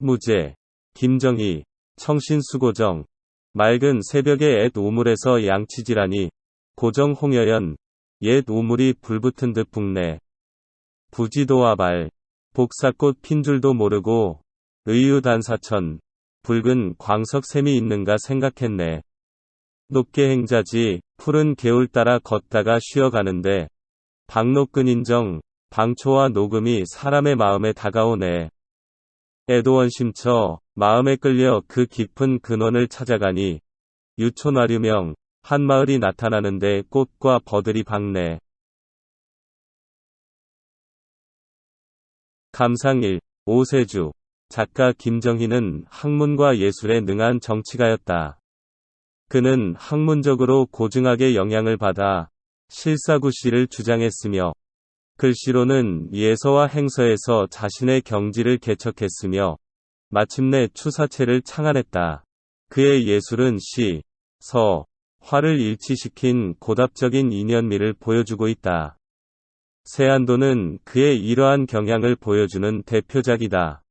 무제, 김정희, 청신수고정, 맑은 새벽에 앳 우물에서 양치질하니, 고정 홍여연, 옛 우물이 불붙은 듯 붓네. 부지도와발, 복사꽃 핀 줄도 모르고, 의유단사천, 붉은 광석샘이 있는가 생각했네. 높게 행자지, 푸른 개울 따라 걷다가 쉬어가는데, 박노끈인정, 방초와 녹음이 사람의 마음에 다가오네. 애도원심처, 마음에 끌려 그 깊은 근원을 찾아가니, 유촌화류명, 한 마을이 나타나는데 꽃과 버들이 박네. 감상일, 오세주. 작가 김정희는 학문과 예술에 능한 정치가였다. 그는 학문적으로 고증학의 영향을 받아 실사구시를 주장했으며, 글씨로는 예서와 행서에서 자신의 경지를 개척했으며, 마침내 추사체를 창안했다. 그의 예술은 시, 서, 화를 일치시킨 고답적인 인연미를 보여주고 있다. 세안도는 그의 이러한 경향을 보여주는 대표작이다.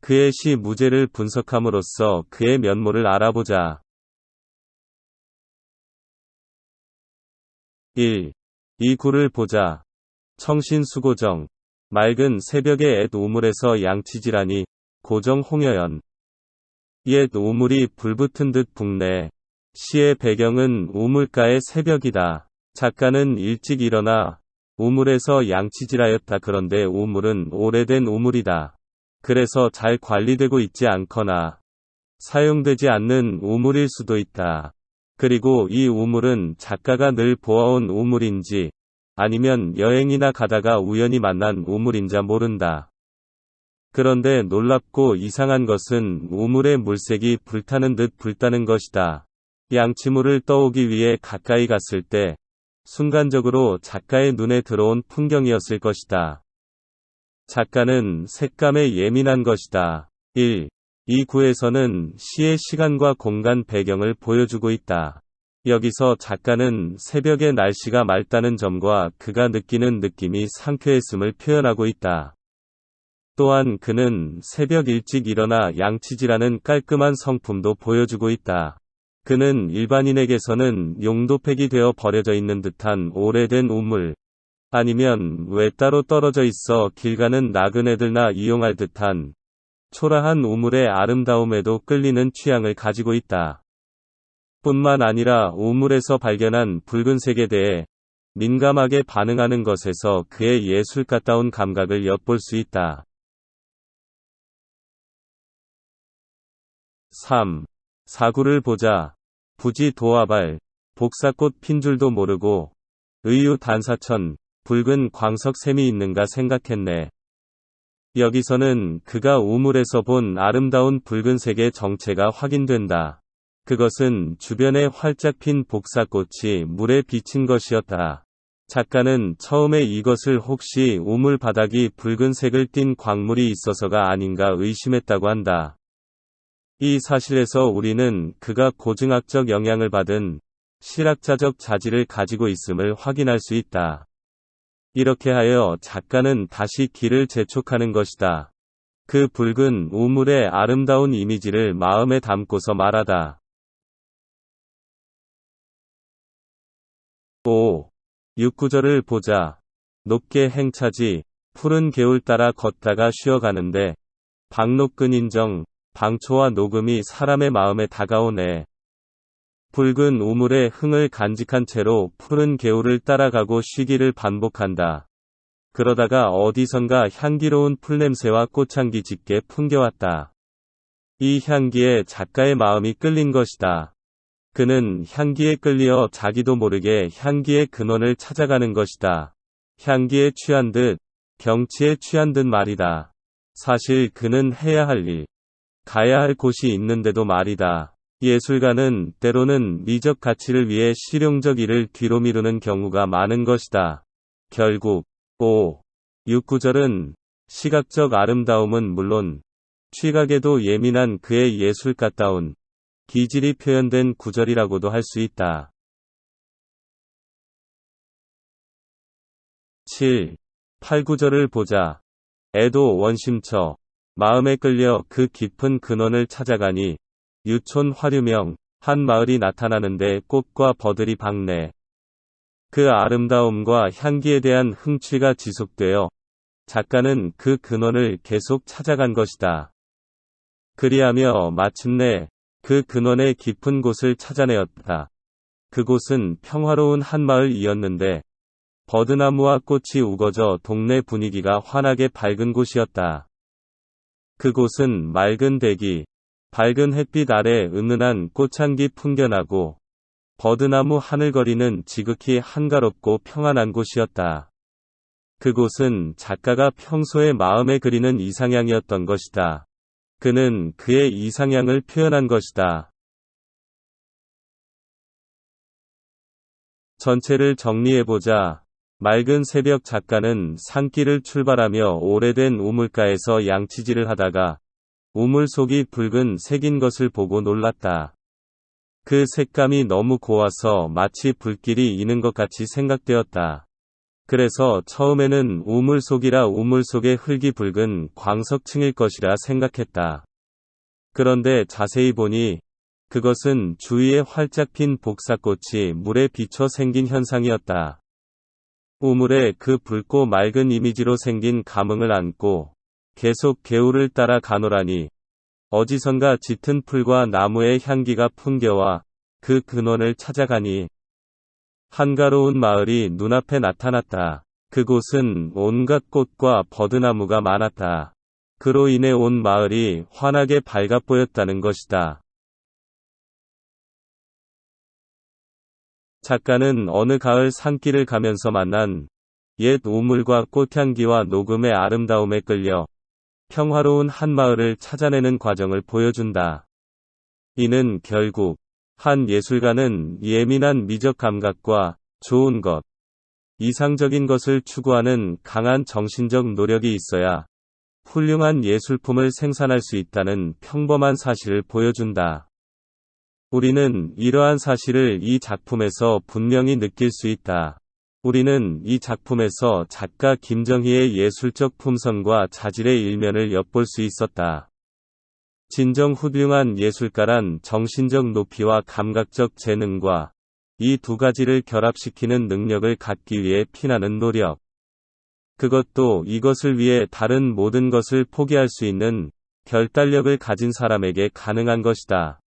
그의 시 무제를 분석함으로써 그의 면모를 알아보자. 1. 이 구를 보자. 청신수고정. 맑은 새벽에 앳 우물에서 양치질하니, 고정 홍여연. 옛 우물이 불붙은 듯 붓네. 시의 배경은 우물가의 새벽이다. 작가는 일찍 일어나 우물에서 양치질하였다. 그런데 우물은 오래된 우물이다. 그래서 잘 관리되고 있지 않거나 사용되지 않는 우물일 수도 있다. 그리고 이 우물은 작가가 늘 보아온 우물인지 아니면 여행이나 가다가 우연히 만난 우물인자 모른다. 그런데 놀랍고 이상한 것은 우물의 물색이 불타는 듯 붉다는 것이다. 양치물을 떠오기 위해 가까이 갔을 때 순간적으로 작가의 눈에 들어온 풍경이었을 것이다. 작가는 색감에 예민한 것이다. 1. 이 구에서는 시의 시간과 공간 배경을 보여주고 있다. 여기서 작가는 새벽의 날씨가 맑다는 점과 그가 느끼는 느낌이 상쾌했음을 표현하고 있다. 또한 그는 새벽 일찍 일어나 양치질하는 깔끔한 성품도 보여주고 있다. 그는 일반인에게서는 용도팩이 되어 버려져 있는 듯한 오래된 우물, 아니면 외따로 떨어져 있어 길 가는 나그네들나 이용할 듯한 초라한 우물의 아름다움에도 끌리는 취향을 가지고 있다. 뿐만 아니라 우물에서 발견한 붉은색에 대해 민감하게 반응하는 것에서 그의 예술가다운 감각을 엿볼 수 있다. 3. 사구를 보자. 부지 도화발, 복사꽃 핀 줄도 모르고, 의유 단사천, 붉은 광석샘이 있는가 생각했네. 여기서는 그가 우물에서 본 아름다운 붉은색의 정체가 확인된다. 그것은 주변에 활짝 핀 복사꽃이 물에 비친 것이었다. 작가는 처음에 이것을 혹시 우물 바닥이 붉은색을 띤 광물이 있어서가 아닌가 의심했다고 한다. 이 사실에서 우리는 그가 고증학적 영향을 받은 실학자적 자질을 가지고 있음을 확인할 수 있다. 이렇게 하여 작가는 다시 길을 재촉하는 것이다. 그 붉은 우물의 아름다운 이미지를 마음에 담고서 말하다. 5. 6구절을 보자. 높게 행차지, 푸른 개울 따라 걷다가 쉬어가는데, 박노끈인정, 방초와 녹음이 사람의 마음에 다가오네. 붉은 우물의 흥을 간직한 채로 푸른 개울을 따라가고 쉬기를 반복한다. 그러다가 어디선가 향기로운 풀냄새와 꽃향기 짙게 풍겨왔다. 이 향기에 작가의 마음이 끌린 것이다. 그는 향기에 끌려 자기도 모르게 향기의 근원을 찾아가는 것이다. 향기에 취한 듯, 경치에 취한 듯 말이다. 사실 그는 해야 할 일, 가야 할 곳이 있는데도 말이다. 예술가는 때로는 미적 가치를 위해 실용적 일을 뒤로 미루는 경우가 많은 것이다. 결국 5. 6구절은 시각적 아름다움은 물론 취각에도 예민한 그의 예술가다운 기질이 표현된 구절이라고도 할 수 있다. 7. 8구절을 보자. 애도 원심처. 마음에 끌려 그 깊은 근원을 찾아가니 유촌 화류명 한 마을이 나타나는데 꽃과 버들이 박네. 그 아름다움과 향기에 대한 흥취가 지속되어 작가는 그 근원을 계속 찾아간 것이다. 그리하며 마침내 그 근원의 깊은 곳을 찾아내었다. 그곳은 평화로운 한 마을이었는데 버드나무와 꽃이 우거져 동네 분위기가 환하게 밝은 곳이었다. 그곳은 맑은 대기, 밝은 햇빛 아래 은은한 꽃향기 풍겨나고 버드나무 하늘거리는 지극히 한가롭고 평안한 곳이었다. 그곳은 작가가 평소에 마음에 그리는 이상향이었던 것이다. 그는 그의 이상향을 표현한 것이다. 전체를 정리해보자. 맑은 새벽 작가는 산길을 출발하며 오래된 우물가에서 양치질을 하다가 우물 속이 붉은 색인 것을 보고 놀랐다. 그 색감이 너무 고와서 마치 불길이 이는 것 같이 생각되었다. 그래서 처음에는 우물 속이라 우물 속의 흙이 붉은 광석층일 것이라 생각했다. 그런데 자세히 보니 그것은 주위에 활짝 핀 복사꽃이 물에 비춰 생긴 현상이었다. 우물에 그 붉고 맑은 이미지로 생긴 감흥을 안고 계속 개울을 따라 가노라니 어디선가 짙은 풀과 나무의 향기가 풍겨와 그 근원을 찾아가니 한가로운 마을이 눈앞에 나타났다. 그곳은 온갖 꽃과 버드나무가 많았다. 그로 인해 온 마을이 환하게 밝아 보였다는 것이다. 작가는 어느 가을 산길을 가면서 만난 옛 우물과 꽃향기와 녹음의 아름다움에 끌려 평화로운 한 마을을 찾아내는 과정을 보여준다. 이는 결국 한 예술가는 예민한 미적 감각과 좋은 것, 이상적인 것을 추구하는 강한 정신적 노력이 있어야 훌륭한 예술품을 생산할 수 있다는 평범한 사실을 보여준다. 우리는 이러한 사실을 이 작품에서 분명히 느낄 수 있다. 우리는 이 작품에서 작가 김정희의 예술적 품성과 자질의 일면을 엿볼 수 있었다. 진정 훌륭한 예술가란 정신적 높이와 감각적 재능과 이 두 가지를 결합시키는 능력을 갖기 위해 피나는 노력. 그것도 이것을 위해 다른 모든 것을 포기할 수 있는 결단력을 가진 사람에게 가능한 것이다.